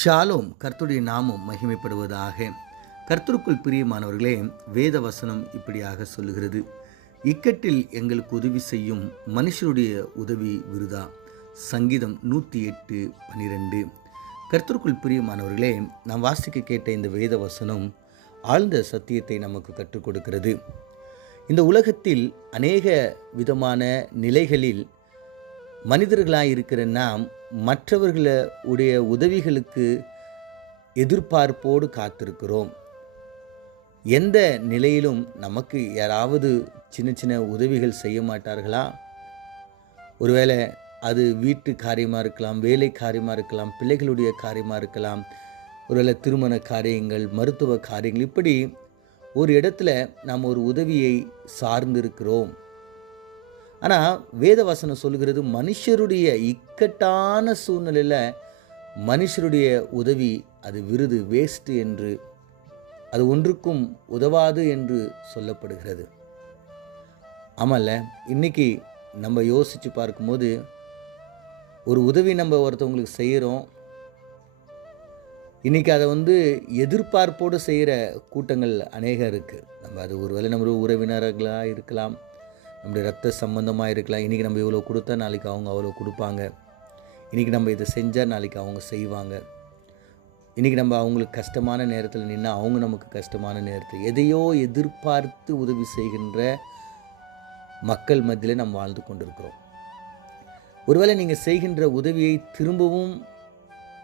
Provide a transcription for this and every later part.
Shalom கர்த்துடைய நாமம் மகிமைப்படுவதாக. கர்த்தருக்குள் பிரியமானவர்களே வேத வசனம் இப்படியாக சொல்லுகிறது. இக்கட்டில் எங்களுக்கு உதவி செய்யும் மனுஷருடைய உதவி விருதா? சங்கீதம் நூற்றி எட்டு பன்னிரெண்டு கர்த்தருக்குள் பிரியமானவர்களே நாம் வாசிக்க கேட்ட இந்த வேத வசனம் ஆழ்ந்த சத்தியத்தை நமக்கு கற்றுக் கொடுக்கிறது. இந்த உலகத்தில் அநேக விதமான நிலைகளில் மனிதர்களாக இருக்கிற நாம் மற்றவர்களுடைய உதவிகளுக்கு எதிர்பார்ப்போடு காத்திருக்கிறோம். எந்த நிலையிலும் நமக்கு யாராவது சின்ன சின்ன உதவிகள் செய்ய மாட்டார்களா? ஒருவேளை அது வீட்டு காரியமாக இருக்கலாம் வேலை காரியமாக இருக்கலாம் பிள்ளைகளுடைய காரியமாக இருக்கலாம் ஒருவேளை திருமண காரியங்கள் மருத்துவ காரியங்கள் இப்படி ஒரு இடத்துல நாம் ஒரு உதவியை சார்ந்திருக்கிறோம். ஆனால் வேதவசனம் சொல்கிறது மனுஷருடைய இக்கட்டான சூழ்நிலையில் மனுஷருடைய உதவி அது விருது வேஸ்ட்டு என்று அது ஒன்றுக்கும் உதவாது என்று சொல்லப்படுகிறது. ஆமாம்ல இன்னைக்கு நம்ம யோசித்து பார்க்கும்போது ஒரு உதவி நம்ம ஒருத்தவங்களுக்கு செய்கிறோம் இன்றைக்கி அதை வந்து எதிர்பார்ப்போடு செய்கிற கூட்டங்கள் அநேகம் இருக்குது நம்ம அது ஒரு வேளை நம்ம உறவினர்களாக இருக்கலாம் நம்முடைய ரத்த சம்பந்தமாக இருக்கலாம். இன்றைக்கி நம்ம இவ்வளோ கொடுத்தா நாளைக்கு அவங்க அவ்வளோ கொடுப்பாங்க. இன்றைக்கி நம்ம இதை செஞ்சால் நாளைக்கு அவங்க செய்வாங்க. இன்றைக்கி நம்ம அவங்களுக்கு கஷ்டமான நேரத்தில் நின்று அவங்க நமக்கு கஷ்டமான நேரத்தில் எதையோ எதிர்பார்த்து உதவி செய்கின்ற மக்கள் மத்தியில் நம்ம வாழ்ந்து கொண்டிருக்கிறோம். ஒருவேளை நீங்கள் செய்கின்ற உதவியை திரும்பவும்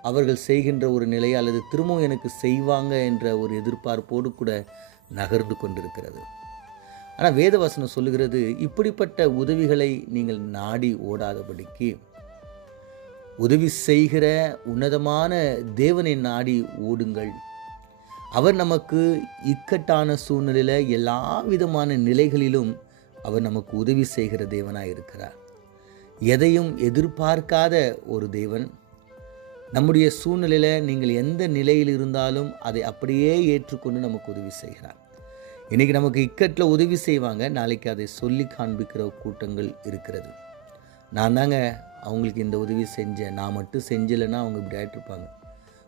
அவர்கள் செய்கின்ற ஒரு நிலை அல்லது திரும்பவும் எனக்கு செய்வாங்க என்ற ஒரு எதிர்பார்ப்போடு கூட நகர்ந்து கொண்டிருக்கிறது. ஆனால் வேதவசனம் சொல்லுகிறது இப்படிப்பட்ட உதவிகளை நீங்கள் நாடி ஓடாதபடிக்கு உதவி செய்கிற உன்னதமான தேவனை நாடி ஓடுங்கள். அவர் நமக்கு இக்கட்டான சூழ்நிலையில் எல்லா விதமான நிலைகளிலும் அவர் நமக்கு உதவி செய்கிற தேவனாக இருக்கிறார். எதையும் எதிர்பார்க்காத ஒரு தேவன். நம்முடைய சூழ்நிலையில் நீங்கள் எந்த நிலையில் இருந்தாலும் அதை அப்படியே ஏற்றுக்கொண்டு நமக்கு உதவி செய்கிறார். இன்றைக்கி நமக்கு இக்கட்டில் உதவி செய்வாங்க. நாளைக்கு அதை சொல்லி காண்பிக்கிற கூட்டங்கள் இருக்கிறது. நான் தாங்க அவங்களுக்கு இந்த உதவி செஞ்சேன். நான் மட்டும் செஞ்சலைன்னா அவங்க இப்படி ஆகிட்டுருப்பாங்க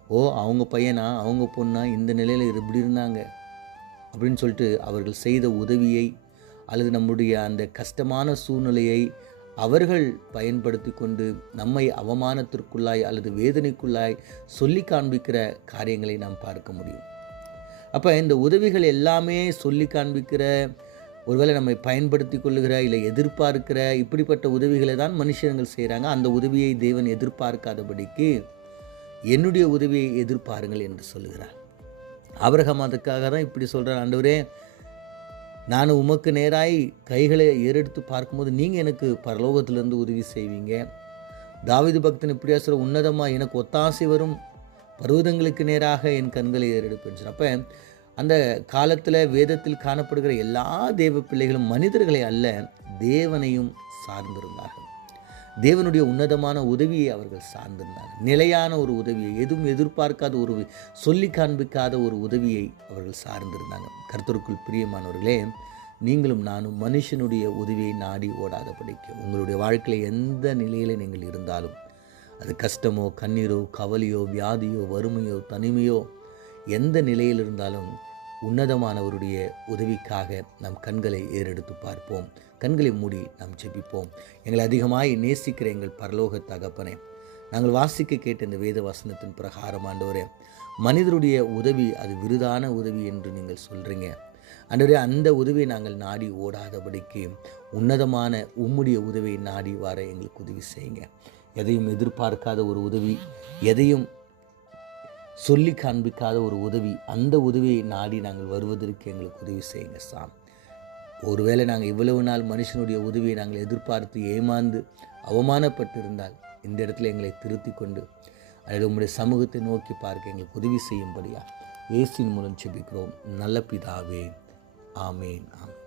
ஓ அவங்க பையனா? அவங்க பொண்ணா? இந்த நிலையில் இப்படி இருந்தாங்க. அப்படின்னு சொல்லிட்டு அவர்கள் செய்த உதவியை அல்லது நம்முடைய அந்த கஷ்டமான சூழ்நிலையை அவர்கள் பயன்படுத்தி கொண்டு நம்மை அவமானத்திற்குள்ளாய் அல்லது வேதனைக்குள்ளாய் சொல்லி காண்பிக்கிற காரியங்களை நாம் பார்க்க முடியும். அப்போ இந்த உதவிகள் எல்லாமே சொல்லி காண்பிக்கிற ஒருவேளை நம்மை பயன்படுத்தி கொள்ளுகிற இல்லை எதிர்பார்க்கிற இப்படிப்பட்ட உதவிகளை தான் மனுஷங்கள் செய்கிறாங்க அந்த உதவியை தேவன் எதிர்பார்க்காதபடிக்கு என்னுடைய உதவியை எதிர்பாருங்கள் என்று சொல்லுகிறார். அவரகம் அதுக்காக தான் இப்படி சொல்கிறார் ஆண்டவரே நான் உமக்கு நேராய் கைகளை ஏறெடுத்து பார்க்கும்போது நீங்கள் எனக்கு பரலோகத்திலேருந்து உதவி செய்வீங்க. தாவிது பக்தன் இப்படியா சொல்ல உன்னதமாக எனக்கு ஒத்தாசை வரும். பருவதங்களுக்கு நேராக என் கண்களை ஏறெடுப்பேன். அப்போ அந்த காலத்தில் வேதத்தில் காணப்படுகிற எல்லா தேவ பிள்ளைகளும் மனிதர்களை அல்ல தேவனையும் சார்ந்திருந்தார்கள். தேவனுடைய உன்னதமான உதவியை அவர்கள் சார்ந்திருந்தார்கள். நிலையான ஒரு உதவியை எதுவும் எதிர்பார்க்காத ஒரு சொல்லி காண்பிக்காத ஒரு உதவியை அவர்கள் சார்ந்திருந்தாங்க கர்த்தருக்குள் பிரியமானவர்களே நீங்களும் நானும் மனுஷனுடைய உதவியை நாடி ஓடாத படிக்க உங்களுடைய வாழ்க்கையில் எந்த நிலையில் நீங்கள் இருந்தாலும் அது கஷ்டமோ கண்ணீரோ கவலையோ வியாதியோ வறுமையோ தனிமையோ எந்த நிலையில் இருந்தாலும் உன்னதமானவருடைய உதவிக்காக நம் கண்களை ஏறெடுத்து பார்ப்போம். கண்களை மூடி நாம் ஜெபிப்போம். எங்களை அதிகமாய் நேசிக்கிற எங்கள் பரலோக தகப்பனே நாங்கள் வாசிக்க கேட்ட இந்த வேத வசனத்தின் பிரகாரம் ஆண்டவரே மனிதருடைய உதவி அது விருதான உதவி என்று நீங்கள் சொல்கிறீங்க அன்றவரே அந்த உதவியை நாங்கள் நாடி ஓடாதபடிக்கு உன்னதமான உம்முடைய உதவியை நாடி வர எங்களுக்கு உதவி செய்யுங்க. எதையும் எதிர்பார்க்காத ஒரு உதவி எதையும் சொல்லி காண்பிக்காத ஒரு உதவி அந்த உதவியை நாடி நாங்கள் வருவதற்கு எங்களுக்கு உதவி செய்யுங்க சாம். ஒருவேளை நாங்கள் இவ்வளவு நாள் மனுஷனுடைய உதவியை நாங்கள் எதிர்பார்த்து ஏமாந்து அவமானப்பட்டிருந்தால் இந்த இடத்துல எங்களை திருத்தி கொண்டு அல்லது உங்களுடைய சமூகத்தை நோக்கி பார்க்க எங்களுக்கு உதவி செய்யும்படியா ஏசின் மூலம் செபிக்கிறோம். நல்ல பிதாவே ஆமேன் ஆமேன்.